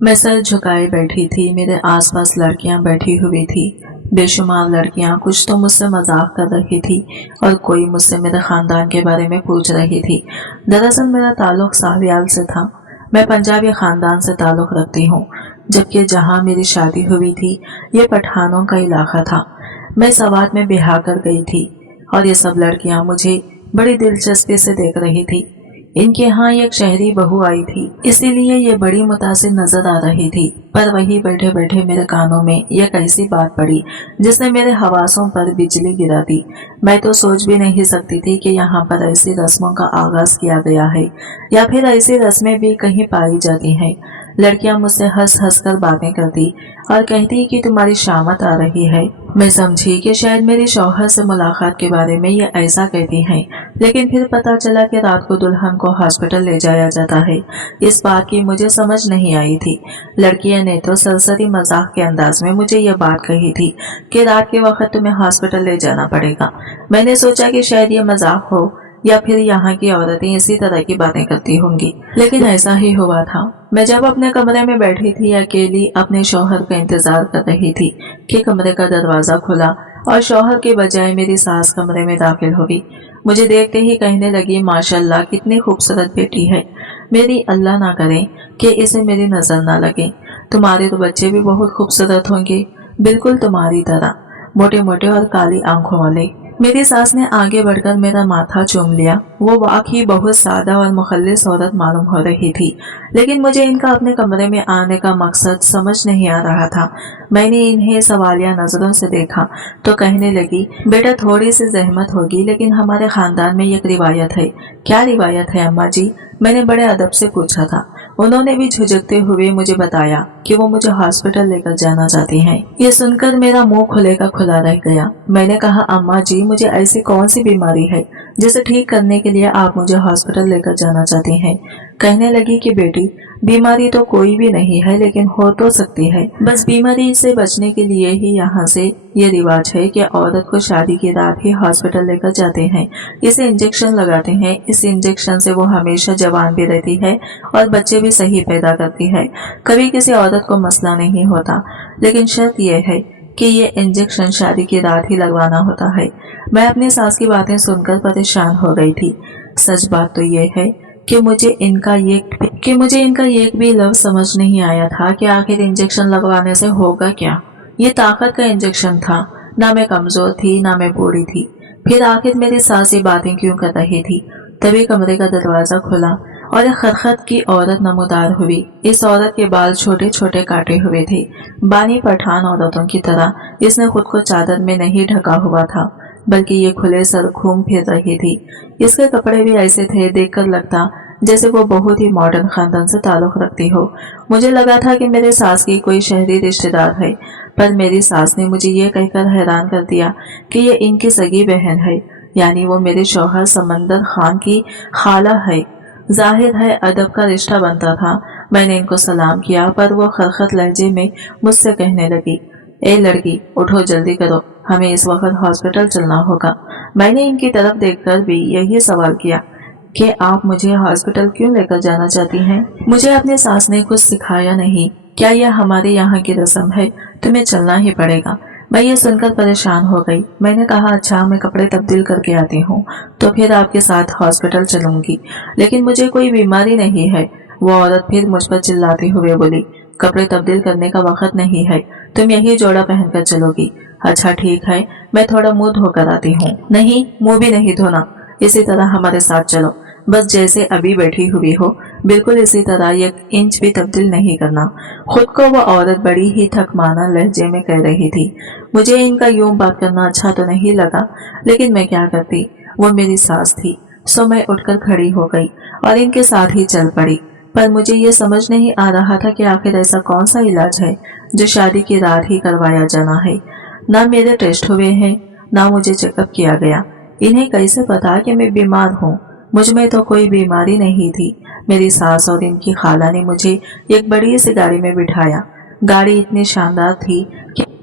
मैं सर झुकाए बैठी थी। मेरे आसपास लड़कियां बैठी हुई थी, बेशुमार लड़कियां। कुछ तो मुझसे मजाक कर रही थी और कोई मुझसे मेरे खानदान के बारे में पूछ रही थी। दरअसल मेरा ताल्लुक साहियाल से था। मैं पंजाबी खानदान से ताल्लुक रखती हूँ, जबकि जहाँ मेरी शादी हुई थी ये पठानों का इलाका था। मैं सवात में ब्याह कर गई थी और ये सब लड़कियां मुझे बड़ी दिलचस्पी से देख रही थी। इनके यहाँ एक शहरी बहू आई थी, इसीलिए ये बड़ी मुतासिर नजर आ रही थी। पर वही बैठे बैठे मेरे कानों में एक ऐसी बात पड़ी जिसने मेरे हवासों पर बिजली गिरा दी। मैं तो सोच भी नहीं सकती थी कि यहाँ पर ऐसी रस्मों का आगाज किया गया है, या फिर ऐसी रस्में भी कहीं पाई जाती हैं। लड़कियां मुझसे हंस हंस कर बातें करती और कहती कि तुम्हारी शामत आ रही है। मैं समझी कि शायद मेरी शौहर से मुलाकात के बारे में ये ऐसा कहती हैं, लेकिन फिर पता चला कि रात को दुल्हन को हॉस्पिटल ले जाया जाता है। इस बात की मुझे समझ नहीं आई थी। लड़कियों ने तो सरसरी मजाक के अंदाज में मुझे ये बात कही थी कि रात के वक्त तुम्हें हॉस्पिटल ले जाना पड़ेगा। मैंने सोचा कि शायद ये मजाक हो या फिर यहाँ की औरतें इसी तरह की बातें करती होंगी, लेकिन ऐसा ही हुआ था। मैं जब अपने कमरे में बैठी थी अकेली, अपने शौहर का इंतजार कर रही थी कि कमरे का दरवाजा खुला और शौहर के बजाय मेरी सास कमरे में दाखिल हुई। मुझे देखते ही कहने लगी, माशाल्लाह कितनी खूबसूरत बेटी है। मेरी अल्लाह ना करे कि इसे मेरी नजर ना लगे। तुम्हारे तो बच्चे भी बहुत खूबसूरत होंगे, बिल्कुल तुम्हारी तरह, मोटे मोटे और काली आंखों वाले। मेरी सास ने आगे बढ़कर मेरा माथा चूम लिया। वो वाकई बहुत सादा और मुखल्लिस औरत मालूम हो रही थी, लेकिन मुझे इनका अपने कमरे में आने का मकसद समझ नहीं आ रहा था। मैंने इन्हें सवालिया नजरों से देखा तो कहने लगी, बेटा थोड़ी सी जहमत होगी, लेकिन हमारे खानदान में एक रिवायत है। क्या रिवायत है अम्मा जी? मैंने बड़े अदब से पूछा था। उन्होंने भी झुझकते हुए मुझे बताया कि वो मुझे हॉस्पिटल लेकर जाना चाहती हैं। ये सुनकर मेरा मुंह खुले का खुला रह गया। मैंने कहा, अम्मा जी मुझे ऐसी कौन सी बीमारी है जिसे ठीक करने के लिए आप मुझे हॉस्पिटल लेकर जाना चाहती हैं? कहने लगी कि बेटी बीमारी तो कोई भी नहीं है, लेकिन हो तो सकती है। बस बीमारी से बचने के लिए ही यहाँ से ये रिवाज है कि औरत को शादी की रात ही हॉस्पिटल लेकर जाते हैं। इसे इंजेक्शन लगाते हैं। इस इंजेक्शन से वो हमेशा जवान भी रहती है और बच्चे भी सही पैदा करती है। कभी किसी औरत को मसला नहीं होता, लेकिन शर्त यह है कि ये इंजेक्शन शादी की रात ही लगवाना होता है। मैं अपनी सास की बातें सुनकर परेशान हो गई थी। सच बात तो ये है कि मुझे इनका एक भी लफ्ज समझ नहीं आया था कि आखिर इंजेक्शन लगवाने से होगा क्या। ये ताकत का इंजेक्शन था। ना मैं कमजोर थी ना मैं बूढ़ी थी। फिर आखिर मेरी सास ये बातें क्यों कर रही थी? तभी कमरे का दरवाजा खुला और एक खरखत की औरत नमूदार हुई। इस औरत के बाल छोटे छोटे काटे हुए थे, बानी पठान औरतों की तरह। इसने खुद को चादर में नहीं ढका हुआ था, बल्कि ये खुले सर घूम फिर रही थी। इसके कपड़े भी ऐसे थे, देखकर लगता जैसे वो बहुत ही मॉडर्न खानदान से ताल्लुक रखती हो। मुझे लगा था कि मेरे सास की कोई शहरी रिश्तेदार है, पर मेरी सास ने मुझे ये कहकर हैरान कर दिया कि ये इनकी सगी बहन है, यानी वो मेरे शौहर समंदर खान की खाला है। जाहिर है अदब का रिश्ता बनता था। मैंने इनको सलाम किया, पर वो खरखत लहजे में मुझसे कहने लगी, ए लड़की उठो, जल्दी करो, हमें इस वक्त हॉस्पिटल चलना होगा। मैंने इनकी तरफ देखकर भी यही सवाल किया कि आप मुझे हॉस्पिटल क्यों लेकर जाना चाहती हैं? मुझे अपनी सास ने कुछ सिखाया नहीं। क्या यह हमारे यहाँ की रस्म है? तुम्हें चलना ही पड़ेगा। मैं ये सुनकर परेशान हो गई। मैंने कहा, अच्छा मैं कपड़े तब्दील करके आती हूँ, तो फिर आपके साथ हॉस्पिटल चलूंगी, लेकिन मुझे कोई बीमारी नहीं है। वो औरत फिर मुझ पर चिल्लाते हुए बोली, कपड़े तब्दील करने का वक्त नहीं है, तुम यही जोड़ा पहनकर चलोगी। अच्छा ठीक है, मैं थोड़ा मुंह धोकर आती हूँ। नहीं, मुंह भी नहीं धोना, इसी तरह हमारे साथ चलो, बस जैसे अभी बैठी हुई हो बिल्कुल इसी तरह, एक इंच भी तब्दील नहीं करना। खुद को वो औरत बड़ी ही थकमाना लहजे में कह रही थी। मुझे इनका यूं बात करना अच्छा तो नहीं लगा, लेकिन मैं क्या करती, वो मेरी सास थी। सो मैं उठकर खड़ी हो गई और इनके साथ ही चल पड़ी। पर मुझे ये समझ नहीं आ रहा था कि आखिर ऐसा कौन सा इलाज है जो शादी की रात ही करवाया जाना है। ना मेरे टेस्ट हुए हैं, ना मुझे चेकअप किया गया। इन्हें कैसे पता कि मैं बीमार हूँ? मुझ में तो कोई बीमारी नहीं थी। मेरी सास और इनकी खाला ने मुझे एक बड़ी सी गाड़ी में बिठाया। गाड़ी इतनी शानदार थी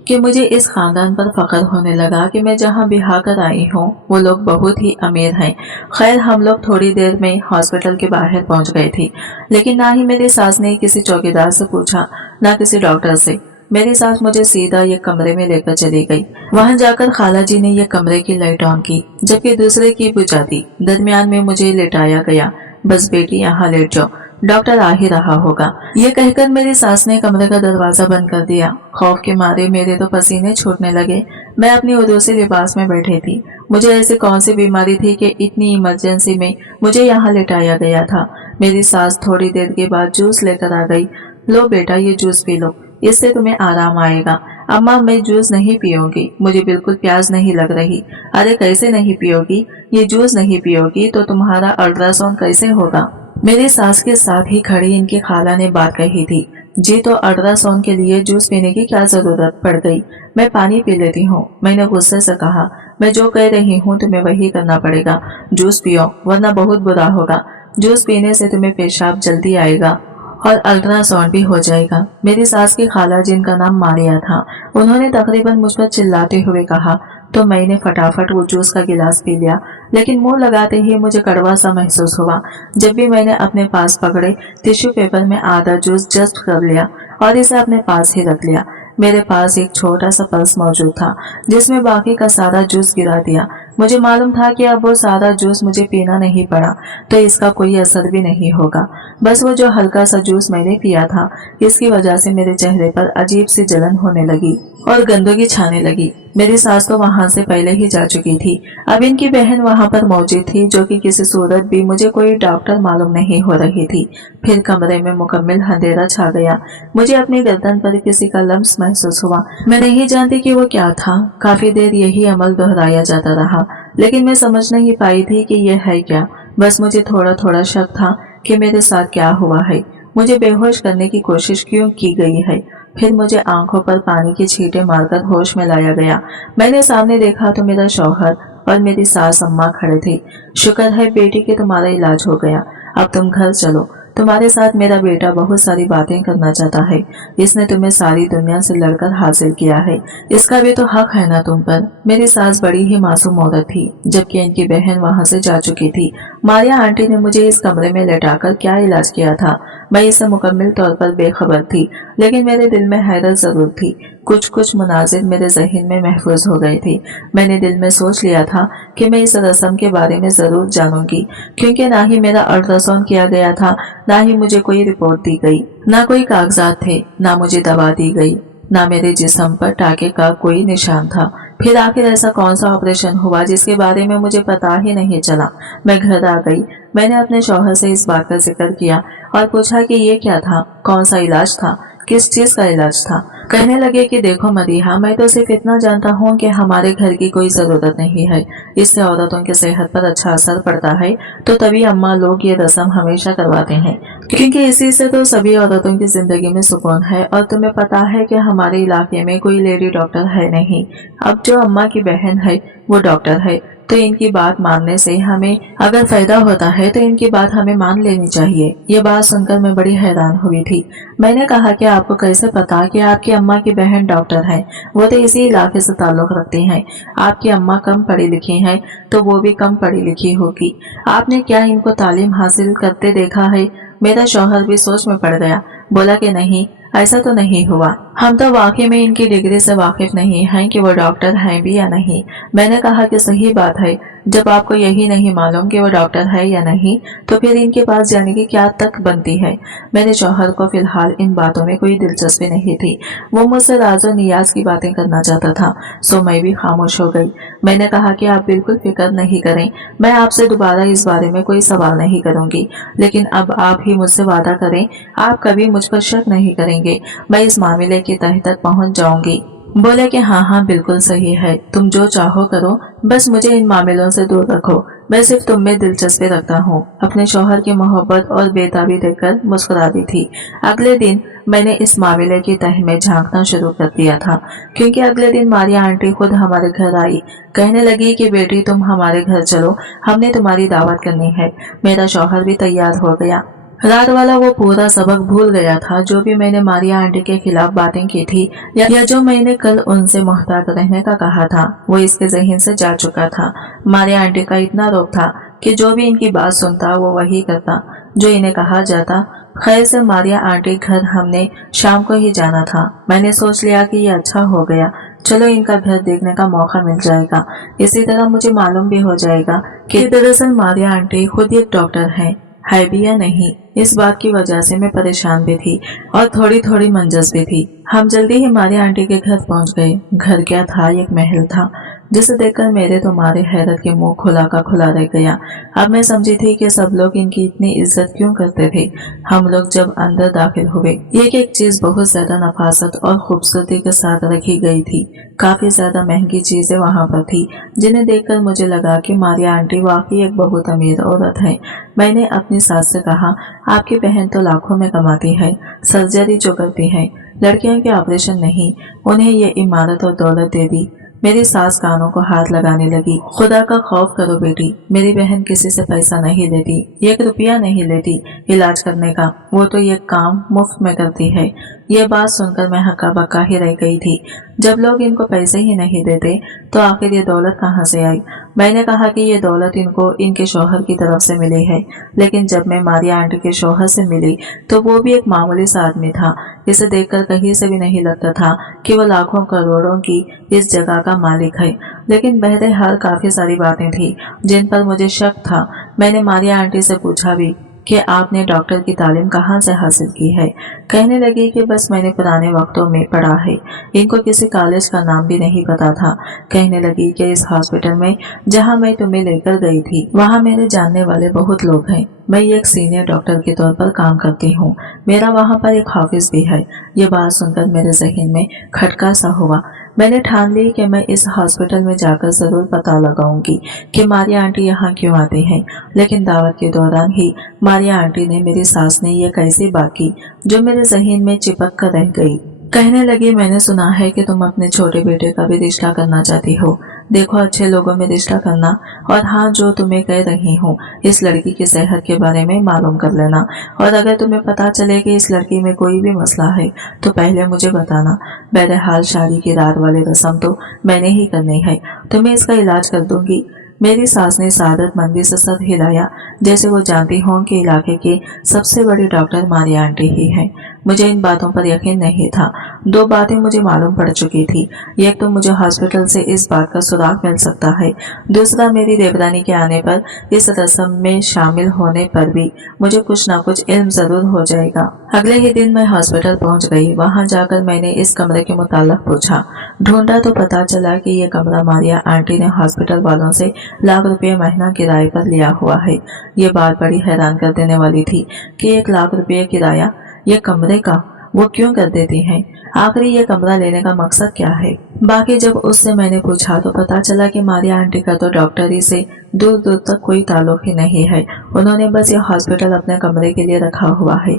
कि मुझे इस खानदान पर फख्र होने लगा कि मैं जहाँ ब्याह कर आई हूँ वो लोग बहुत ही अमीर हैं। खैर हम लोग थोड़ी देर में हॉस्पिटल के बाहर पहुँच गए थे, लेकिन ना ही मेरी सास ने किसी चौकीदार से पूछा ना किसी डॉक्टर से। मेरी सास मुझे सीधा ये कमरे में लेकर चली गई। वहां जाकर खाला जी ने ये कमरे की लाइट ऑन की, जबकि दूसरे की बुझा दी। दरमियान में मुझे लेटाया गया। बस बेटी यहाँ लेट जाओ, डॉक्टर आ ही रहा होगा। ये कहकर मेरी सास ने कमरे का दरवाजा बंद कर दिया। खौफ के मारे मेरे तो पसीने छूटने लगे। मैं अपनी उर्दूसी लिबास में बैठी थी। मुझे ऐसी कौन सी बीमारी थी कि इतनी इमरजेंसी में मुझे यहाँ लेटाया गया था। मेरी सास थोड़ी देर के बाद जूस लेकर आ गई। लो बेटा ये जूस पी लो, इससे तुम्हें आराम आएगा। अम्मा मैं जूस नहीं पीऊंगी, मुझे बिल्कुल प्यास नहीं लग रही। अरे कैसे नहीं पियोगी? ये जूस नहीं पियोगी तो तुम्हारा अल्ट्रासाउंड कैसे होगा? मेरी सास के साथ ही खड़ी इनकी खाला ने बात कही थी। जी तो अल्ट्रासाउंड के लिए जूस पीने की क्या जरूरत पड़ गई? मैं पानी पी लेती हूँ, मैंने गुस्से से कहा। मैं जो कह रही हूँ तुम्हें वही करना पड़ेगा। जूस पियो वरना बहुत बुरा होगा। जूस पीने से तुम्हें पेशाब जल्दी आएगा और अल्ट्रासाउंड भी हो जाएगा। मेरी सास की खाला जिनका नाम मारिया था, उन्होंने तकरीबन मुझ पर चिल्लाते हुए कहा तो मैंने फटाफट वो जूस का गिलास पी लिया, लेकिन मुंह लगाते ही मुझे कड़वा सा महसूस हुआ। जब भी मैंने अपने पास पकड़े टिश्यू पेपर में आधा जूस जस्ट कर लिया और इसे अपने पास ही रख लिया। मेरे पास एक छोटा सा पर्स मौजूद था जिसमें बाकी का सारा जूस गिरा दिया। मुझे मालूम था कि अब वो सारा जूस मुझे पीना नहीं पड़ा तो इसका कोई असर भी नहीं होगा। बस वो जो हल्का सा जूस मैंने पिया था, इसकी वजह से मेरे चेहरे पर अजीब सी जलन होने लगी और गंदगी छाने लगी। मेरी सास तो वहां से पहले ही जा चुकी थी। अब इनकी बहन वहां पर मौजूद थी, जो कि किसी सूरत भी मुझे कोई डॉक्टर मालूम नहीं हो रही थी। फिर कमरे में मुकम्मल अंधेरा छा गया। मुझे अपनी गर्दन पर किसी का लम्स महसूस हुआ। मैं नहीं जानती कि वो क्या था। काफी देर यही अमल दोहराया जाता रहा, लेकिन मैं समझ नहीं पाई थी कि ये है क्या। बस मुझे थोड़ा थोड़ा शक था कि मेरे साथ क्या हुआ है, मुझे बेहोश करने की कोशिश क्यों की गई है। फिर मुझे आंखों पर पानी की छींटे मारकर होश में लाया गया। मैंने सामने देखा तो मेरा शौहर और मेरी सास अम्मा खड़े थे। शुक्र है बेटी कि तुम्हारा इलाज हो गया, अब तुम घर चलो। तुम्हारे साथ मेरा बेटा बहुत सारी बातें करना चाहता है। इसने तुम्हें सारी दुनिया से लड़कर हासिल किया है, इसका भी तो हक है ना तुम पर। मेरी सास बड़ी ही मासूम औरत थी, जबकि इनकी बहन वहां से जा चुकी थी। मारिया आंटी ने मुझे इस कमरे में लेटाकर क्या इलाज किया था, मैं इससे मुकम्मल तौर पर बेखबर थी, लेकिन मेरे दिल में हैरत जरूर थी। कुछ कुछ मुनाजिर मेरे जहन में महफूज हो गए थे। मैंने दिल में सोच लिया था कि मैं इस रस्म के बारे में जरूर जानूंगी, क्योंकि ना ही मेरा अल्ट्रासाउंड किया गया था, ना ही मुझे कोई रिपोर्ट दी गई, ना कोई कागजात थे, ना मुझे दवा दी गई, ना मेरे जिस्म पर टाके का कोई निशान था। फिर आखिर ऐसा कौन सा ऑपरेशन हुआ जिसके बारे में मुझे पता ही नहीं चला। मैं घर आ गई। मैंने अपने शौहर से इस बात का जिक्र किया और पूछा कि ये क्या था, कौन सा इलाज था, किस चीज का इलाज था। कहने लगे कि देखो मदीहा, मैं तो सिर्फ इतना जानता हूँ कि हमारे घर की कोई जरूरत नहीं है, इससे औरतों की सेहत पर अच्छा असर पड़ता है, तो तभी अम्मा लोग ये रस्म हमेशा करवाते हैं, क्योंकि इसी से तो सभी औरतों की जिंदगी में सुकून है। और तुम्हें पता है कि हमारे इलाके में कोई लेडी डॉक्टर है नहीं। अब जो अम्मा की बहन है वो डॉक्टर है, तो इनकी बात मानने से हमें अगर फायदा होता है तो इनकी बात हमें मान लेनी चाहिए। ये बात सुनकर मैं बड़ी हैरान हुई थी। मैंने कहा कि आपको कैसे पता कि आपकी अम्मा की बहन डॉक्टर है? वो तो इसी इलाके से ताल्लुक रखती हैं। आपकी अम्मा कम पढ़ी लिखी हैं तो वो भी कम पढ़ी लिखी होगी। आपने क्या इनको तालीम हासिल करते देखा है? मेरा शौहर भी सोच में पड़ गया। बोला कि नहीं, ऐसा तो नहीं हुआ, हम तो वाकई में इनकी डिग्री से वाकिफ नहीं हैं कि वो डॉक्टर हैं भी या नहीं। मैंने कहा कि सही बात है, जब आपको यही नहीं मालूम कि वो डॉक्टर है या नहीं, तो फिर इनके पास जाने की क्या तक बनती है। मेरे शौहर को फिलहाल इन बातों में कोई दिलचस्पी नहीं थी। वो मुझसे राज और नियाज की बातें करना चाहता था, सो मैं भी खामोश हो गई। मैंने कहा कि आप बिल्कुल फिक्र नहीं करें, मैं आपसे दोबारा इस बारे में कोई सवाल नहीं करूंगी, लेकिन अब आप ही मुझसे वादा करें आप कभी मुझ पर शक नहीं करेंगे। मैं इस मामले की तह तक पहुंच जाऊंगी। बोले कि हाँ हाँ बिल्कुल सही है, तुम जो चाहो करो, बस मुझे इन मामलों से दूर रखो। मैं सिर्फ तुम में दिलचस्पी रखता हूँ। अपने शौहर की मोहब्बत और बेताबी देखकर मुस्कुरा दी थी। अगले दिन मैंने इस मामले की तह में झांकना शुरू कर दिया था, क्योंकि अगले दिन मारिया आंटी खुद हमारे घर आई। कहने लगी कि बेटी तुम हमारे घर चलो, हमने तुम्हारी दावत करनी है। मेरा शौहर भी तैयार हो गया। रात वाला वो पूरा सबक भूल गया था, जो भी मैंने मारिया आंटी के खिलाफ बातें की थी या जो मैंने कल उनसे मोहतात रहने का कहा था, वो इसके ज़हन से जा चुका था। मारिया आंटी का इतना रोब था कि जो भी इनकी बात सुनता वो वही करता जो इन्हें कहा जाता। खैर से मारिया आंटी घर हमने शाम को ही जाना था। मैंने सोच लिया कि ये अच्छा हो गया, चलो इनका घर देखने का मौका मिल जाएगा। इसी तरह मुझे मालूम भी हो जाएगा कि दरअसल मारिया आंटी खुद एक डॉक्टर है भी या नहीं। इस बात की वजह से मैं परेशान भी थी और थोड़ी थोड़ी मंजस भी थी। हम जल्दी ही मारिया आंटी के घर पहुंच गए। घर क्या था, एक महल था जिसे देखकर मेरे तो मारे हैरत के मुंह खुला का खुला रह गया। अब मैं समझी थी कि सब लोग इनकी इतनी इज्जत क्यों करते थे। हम लोग जब अंदर दाखिल हुए, एक चीज बहुत ज्यादा नफासत और खूबसूरती के साथ रखी गई थी। काफी ज्यादा महंगी चीजें वहां पर थी, जिन्हें देखकर मुझे लगा कि मारिया आंटी वाकई एक बहुत अमीर औरत है। मैंने अपनी सास से कहा, आपकी बहन तो लाखों में कमाती है, सर्जरी जो करती है, लड़कियों के ऑपरेशन नहीं, उन्हें ये इमारत और दौलत दे दी। मेरी सास कानों को हाथ लगाने लगी। खुदा का खौफ करो बेटी, मेरी बहन किसी से पैसा नहीं लेती, 1 रुपया नहीं लेती इलाज करने का। वो तो ये काम मुफ्त में करती है। ये बात सुनकर मैं हक्का बक्का ही रह गई थी। जब लोग इनको पैसे ही नहीं देते तो आखिर ये दौलत कहाँ से आई। मैंने कहा कि ये दौलत इनको इनके शौहर की तरफ से मिली है, लेकिन जब मैं मारिया आंटी के शौहर से मिली तो वो भी एक मामूली सा आदमी था। इसे देखकर कहीं से भी नहीं लगता था कि वो लाखों करोड़ों की इस जगह का मालिक है। लेकिन बहरहाल काफी सारी बातें थी जिन पर मुझे शक था। मैंने मारिया आंटी से पूछा भी कि आपने डॉक्टर की तालीम कहाँ से हासिल की है। कहने लगी कि बस मैंने पुराने वक्तों में पढ़ा है। इनको किसी कॉलेज का नाम भी नहीं पता था। कहने लगी कि इस हॉस्पिटल में जहाँ मैं तुम्हें लेकर गई थी, वहाँ मेरे जानने वाले बहुत लोग हैं। मैं एक सीनियर डॉक्टर के तौर पर काम करती हूँ। मेरा वहाँ पर एक ऑफिस भी है। ये बात सुनकर मेरे ज़हन में खटका सा हुआ। मैंने ठान ली कि मैं इस हॉस्पिटल में जाकर जरूर पता लगाऊंगी कि मारिया आंटी यहाँ क्यों आती हैं। लेकिन दावत के दौरान ही मारिया आंटी ने, मेरी सास ने, ये कैसी बात की जो मेरे ज़हन में चिपक कर रह गई। कहने लगी, मैंने सुना है कि तुम अपने छोटे बेटे का भी रिश्ता करना चाहती हो। देखो, अच्छे लोगों में रिश्ता करना, और हाँ, जो तुम्हें कह रही हूँ, इस लड़की की सेहत के बारे में मालूम कर लेना, और अगर तुम्हें पता चले कि इस लड़की में कोई भी मसला है तो पहले मुझे बताना। बहरहाल शादी की रात वाली रस्म तो मैंने ही करनी है, तो मैं इसका इलाज कर दूंगी। मेरी सास ने सादतमंदी से सर हिलाया, जैसे वो जानती हों कि इलाके की सबसे बड़ी डॉक्टर मारिया आंटी ही है। मुझे इन बातों पर यकीन नहीं था। 2 बातें मुझे मालूम पड़ चुकी थी। एक तो मुझे हॉस्पिटल से इस बात का सुराग मिल सकता है, दूसरा मेरी देवरानी के आने पर, इस रस्म में शामिल होने पर भी मुझे कुछ न कुछ इल्म जरूर हो जाएगा। अगले ही दिन मैं हॉस्पिटल पहुंच गई। वहां जाकर मैंने इस कमरे के मुताल्लिक पूछा। ढूंढा तो पता चला कि ये कमरा मारिया आंटी ने हॉस्पिटल वालों से लाख रुपये महीना किराए पर लिया हुआ है। ये बात बड़ी हैरान कर देने वाली थी कि 1 लाख रुपये किराया ये कमरे का वो क्यों कर देती हैं। आखिरी ये कमरा लेने का मकसद क्या है। बाकी जब उससे मैंने पूछा तो पता चला कि मारिया आंटी का तो डॉक्टरी से दूर दूर तक कोई ताल्लुक ही नहीं है। उन्होंने बस ये हॉस्पिटल अपने कमरे के लिए रखा हुआ है।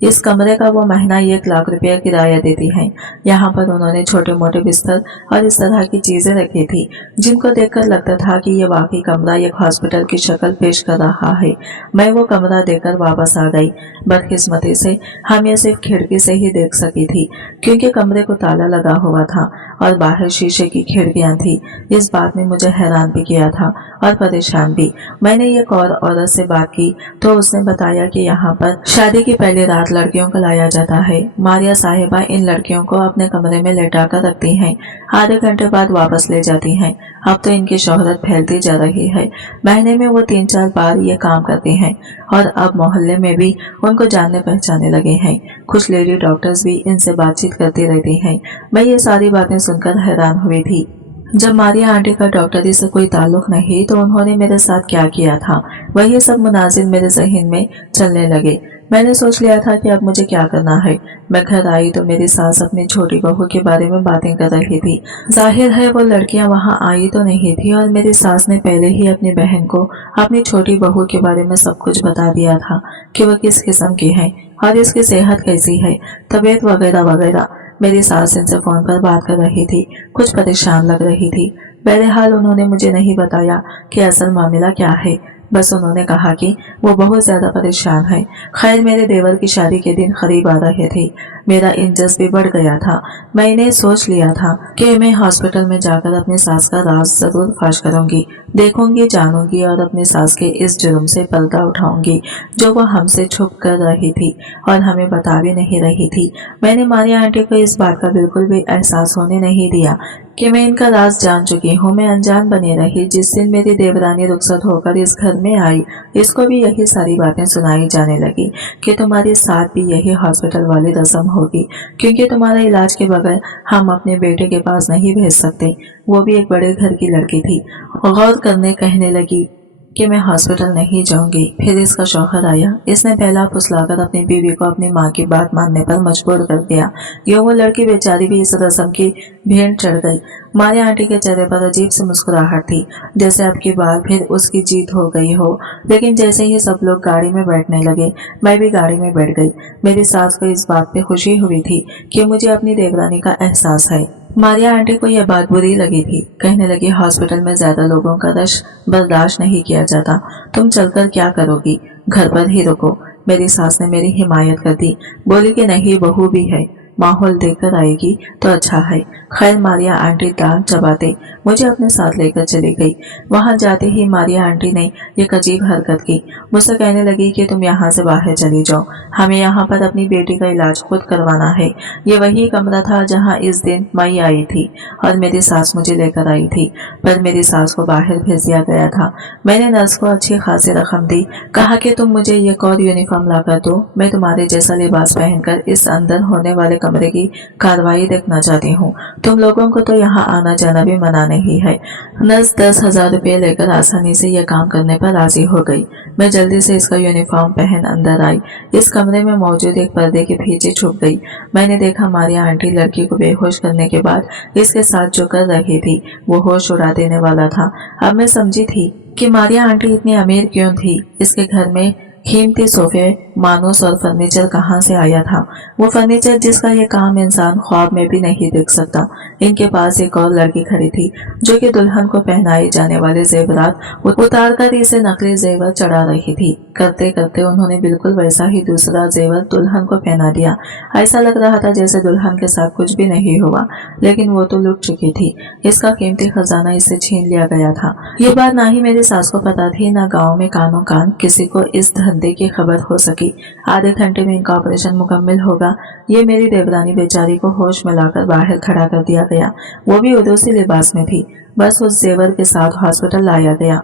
इस कमरे का वो महीना 1 लाख रुपया किराया देती हैं। यहाँ पर उन्होंने छोटे मोटे बिस्तर और इस तरह की चीजें रखी थी जिनको देखकर लगता था कि ये वाकई कमरा एक हॉस्पिटल की शक्ल पेश कर रहा है। मैं वो कमरा देखकर वापस आ गई। बदकिस्मती से हम ये सिर्फ खिड़की से ही देख सकी थी, क्योंकि कमरे को ताला लगा हुआ था और बाहर शीशे की खिड़कियां थी। इस बात ने मुझे हैरान भी किया था और परेशान भी। मैंने एक और औरत से बात की तो उसने बताया कि यहाँ पर शादी की पहली रात लड़कियों को लाया जाता है। मारिया साहिबा इन लड़कियों को अपने कमरे में लेटा कर रखती हैं, आधे घंटे बाद वापस ले जाती हैं। अब तो इनकी शोहरत फैलती जा रही है। महीने में वो 3-4 बार ये काम करती हैं और अब मोहल्ले में भी उनको जानने पहचाने लगे हैं। कुछ लेडी डॉक्टर्स भी इनसे बातचीत करती रहती हैं। मैं ये सारी बातें सुनकर हैरान हुई थी। जब मारिया आंटी का डॉक्टरी से कोई ताल्लुक नहीं तो उन्होंने मेरे साथ क्या किया था, वही सब मुनाजिर मेरे ज़हन में चलने लगे। मैंने सोच लिया था कि अब मुझे क्या करना है। मैं घर आई तो मेरी सास अपनी छोटी बहू के बारे में बातें कर रही थी। जाहिर है वो लड़कियां वहां आई तो नहीं थी और मेरी सास ने पहले ही अपनी बहन को अपनी छोटी बहू के बारे में सब कुछ बता दिया था कि वह किस किस्म की है और इसकी सेहत कैसी है, तबीयत वगैरह वगैरह। मेरी सास इनसे फोन पर बात कर रही थी, कुछ परेशान लग रही थी। बहरहाल उन्होंने मुझे नहीं बताया कि असल मामला क्या है। बस उन्होंने कहा कि वो बहुत ज्यादा परेशान है। खैर मेरे देवर की शादी के दिन करीब आ रहे थे। मेरा इंटरेस्ट भी बढ़ गया था। मैंने सोच लिया था कि मैं हॉस्पिटल में जाकर अपनी सास का राज जरूर फाश करूंगी, देखूंगी, जानूंगी और अपनी सास के इस जुर्म से पर्दा उठाऊंगी जो वो हमसे छुप कर रही थी और हमें बता भी नहीं रही थी। मैंने मारिया आंटी को इस बात का बिल्कुल भी एहसास होने नहीं दिया कि मैं इनका राज जान चुकी हूँ। मैं अनजान बनी रही। जिस दिन मेरी देवरानी रुखसत होकर इस घर में आई, इसको भी यही सारी बातें सुनाई जाने लगी कि तुम्हारे साथ भी यही हॉस्पिटल वाली रस्म होगी, क्योंकि तुम्हारा इलाज के बगैर हम अपने बेटे के पास नहीं भेज सकते। वो भी एक बड़े घर की लड़की थी। गौर करने कहने लगी कि मैं हॉस्पिटल नहीं जाऊंगी। फिर इसका शौहर आया। इसने पहला फुसलाकर अपनी बीवी को अपनी माँ की बात मानने पर मजबूर कर दिया। यूं वो लड़की बेचारी भी इस रस्म की भेंट चढ़ गई। मारिया आंटी के चेहरे पर अजीब सी मुस्कुराहट थी, जैसे अब की बार फिर उसकी जीत हो गई हो। लेकिन जैसे ही सब लोग गाड़ी में बैठने लगे, मैं भी गाड़ी में बैठ गई। मेरी सास को इस बात पे खुशी हुई थी कि मुझे अपनी देवरानी का एहसास है। मारिया आंटी को यह बात बुरी लगी थी। कहने लगी, हॉस्पिटल में ज्यादा लोगों का रश बर्दाश्त नहीं किया जाता। तुम चलकर क्या करोगी? घर पर ही रुको। मेरी सास ने मेरी हिमायत कर दी। बोली कि नहीं, बहू भी है, माहौल देखकर आएगी तो अच्छा है। खैर मारिया आंटी दांत चबाते मुझे अपने साथ लेकर चली गई। वहां जाते ही मारिया आंटी ने एक अजीब हरकत की। मुझसे कहने लगी कि तुम यहाँ से बाहर चली जाओ, हमें यहाँ पर अपनी बेटी का इलाज खुद करवाना है। ये वही कमरा था जहाँ इस दिन मई आई थी और मेरी सास मुझे लेकर आई थी, पर मेरी सास को बाहर भेज दिया गया था। मैंने नर्स को अच्छी खासी रकम दी। कहा कि तुम मुझे एक और यूनिफॉर्म लाकर दो, मैं तुम्हारे जैसा लिबास पहनकर इस अंदर होने वाले कमरे की कार्रवाई देखना चाहती हूँ। तुम लोगों को तो यहाँ आना जाना भी मना नहीं है। नर्स 10,000 रुपये लेकर आसानी से यह काम करने पर राजी हो गई। मैं जल्दी से इसका यूनिफॉर्म पहन अंदर आई। इस कमरे में मौजूद एक पर्दे के पीछे छुप गई। मैंने देखा मारिया आंटी लड़की को बेहोश करने के बाद इसके साथ जो कर रही थी वो होश उड़ा देने वाला था। अब मैं समझी थी कि मारिया आंटी इतनी अमीर क्यों थी। इसके घर में कीमती सोफे, मानूस और फर्नीचर कहाँ से आया था? वो फर्नीचर जिसका ये काम इंसान ख्वाब में भी नहीं देख सकता। इनके पास एक और लड़की खड़ी थी जो कि दुल्हन को पहनाए जाने वाले जेवरात उतार कर इसे नकली जेवर चढ़ा रही थी। करते करते उन्होंने बिल्कुल वैसा ही दूसरा जेवर दुल्हन को पहना दिया। ऐसा लग रहा था जैसे दुल्हन के साथ कुछ भी नहीं हुआ, लेकिन वो तो लुट चुकी थी। इसका कीमती खजाना इससे छीन लिया गया था। ये बात ना ही मेरी सास को पता थी, ना गाँव में कानों कान किसी को इस धंधे की खबर हो सकी। आधे घंटे में इनका ऑपरेशन मुकम्मल होगा। ये मेरी देवरानी बेचारी को होश में लाकर बाहर खड़ा कर दिया गया। वो भी उसी लिबास में थी। बस उस जेवर के साथ हॉस्पिटल लाया गया,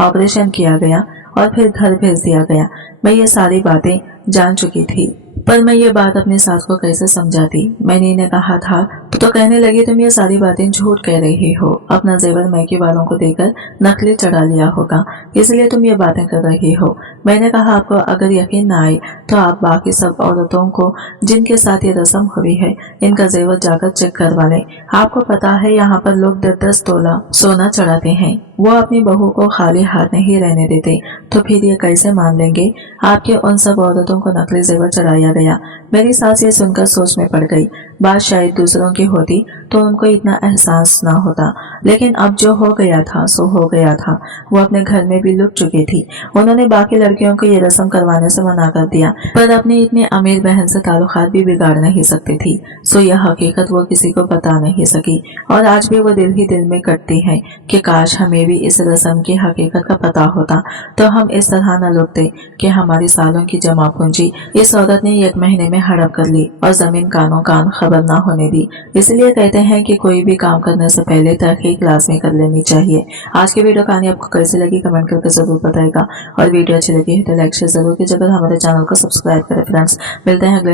ऑपरेशन किया गया और फिर घर भेज दिया गया। मैं ये सारी बातें जान चुकी थी, पर मैं ये बात अपनी सास को कैसे समझाती? मैंने इन्हें कहा था तो कहने लगी, तुम ये सारी बातें झूठ कह रही हो। अपना जेवर मैके वालों को देकर नकली चढ़ा लिया होगा, इसलिए तुम ये बातें कर रही हो। मैंने कहा, आपको अगर यकीन न आए तो आप बाकी सब औरतों को जिनके साथ ये रस्म हुई है इनका जेवर जाकर चेक करवा लें। आपको पता है यहाँ पर लोग 10-10 तोला सोना चढ़ाते हैं। वो अपनी बहू को खाली हाथ नहीं रहने देते, तो फिर ये कैसे मान लेंगे आपके उन सब औरतों को नकली जेवर चढ़ाया गया? मेरी सास ये सुनकर सोच में पड़ गई। बात शायद दूसरों की होती तो उनको इतना एहसास ना होता, लेकिन अब जो हो गया था सो हो गया था। वो अपने घर में भी लुट चुकी थी। उन्होंने बाकी लड़कियों को ये रस्म करवाने से मना कर दिया, पर अपनी इतनी अमीर बहन से ताल्लुकात भी बिगाड़ नहीं सकती थी। सो यह हकीकत वो किसी को बता नहीं सकी और आज भी वो दिल ही दिल में कटती है कि काश हमें भी इस रस्म की हकीकत का पता होता तो हम इस तरह न लुटते कि हमारी सालों की जमा पूंजी इस औरत ने 1 महीने में हड़प कर ली और जमीन कानों कान खबर ना होने दी। इसलिए कहते हैं कि कोई भी काम करने से पहले तहकीक लाजमी कर लेनी चाहिए। आज की वीडियो कहानी आपको कैसी लगी कमेंट करके जरूर बताएगा और वीडियो अच्छी लगी है तो लाइक शेयर जरूर कीजिए। हमारे चैनल को सब्सक्राइब करें। फ्रेंड्स, मिलते हैं अगले